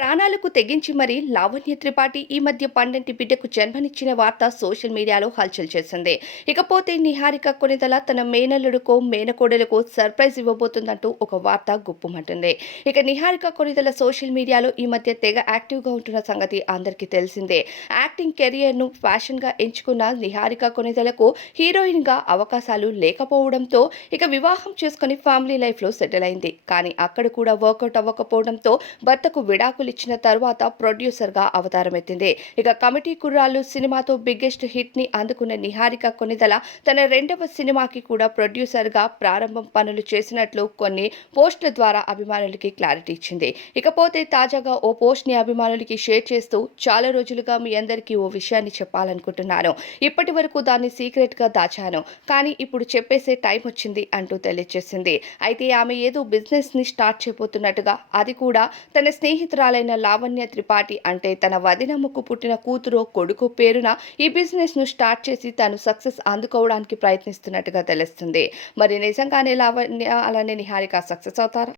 ప్రాణాలకు తెగించి మరీ లావణ్య త్రిపాఠి ఈ మధ్య పండంటి బిడ్డకు జన్మనిచ్చిన వార్త సోషల్ మీడియాలో హల్చల్ చేసింది. ఇకపోతే నిహారిక కొణిదల తన మేనల్లుడుకో మేనకోడలుకో సర్ప్రైజ్ ఇవ్వబోతుందంటూ ఒక వార్త గుప్పుమంటుంది. ఇక నిహారిక కొణిదల సోషల్ మీడియాలో ఈ మధ్య తెగ యాక్టివ్గా ఉంటున్న సంగతి అందరికీ తెలిసిందే. యాక్టింగ్ కెరియర్ను ఫ్యాషన్గా ఎంచుకున్న నిహారిక కొణిదలకు హీరోయిన్గా అవకాశాలు లేకపోవడంతో ఇక వివాహం చేసుకుని ఫ్యామిలీ లైఫ్లో సెటిల్ అయింది. కానీ అక్కడ కూడా వర్కౌట్ అవ్వకపోవడంతో భర్తకు విడాకులు ఇచ్చిన తర్వాత ప్రొడ్యూసర్గా అవతారమెత్తింది. ఇక కమిటీ కుర్రాళ్ళు సినిమాతో బిగ్గెస్ట్ హిట్ ని అందుకున్న నిహారిక కొణిదల తన రెండవ సినిమాకి కూడా ప్రొడ్యూసర్గా ప్రారంభం పనులు చేసినట్లు కొన్ని పోస్టుల ద్వారా అభిమానులకి క్లారిటీ ఇచ్చింది. ఇకపోతే తాజాగా ఓ పోస్ట్ ని అభిమానులకి షేర్ చేస్తూ చాలా రోజులుగా మీ అందరికీ ఓ విషయాన్ని చెప్పాలనుకుంటున్నాను. ఇప్పటి వరకు దాన్ని సీక్రెట్ గా దాచాను, కానీ ఇప్పుడు చెప్పేసే టైం వచ్చింది అంటూ తెలియజేసింది. అయితే ఆమె ఏదో బిజినెస్ ని స్టార్ట్ చేయబోతున్నట్టుగా, అది కూడా తన స్నేహితురాలైన లావణ్య త్రిపాఠి అంటే తన వదినమ్మకు పుట్టిన కూతురో కొడుకు పేరున ఈ బిజినెస్ ను స్టార్ట్ చేసి తాను సక్సెస్ అందుకోవడానికి ప్రయత్నిస్తున్నట్టుగా తెలుస్తుంది. మరి నిజంగానే లావణ్య అలానే నిహారిక సక్సెస్ అవుతారా?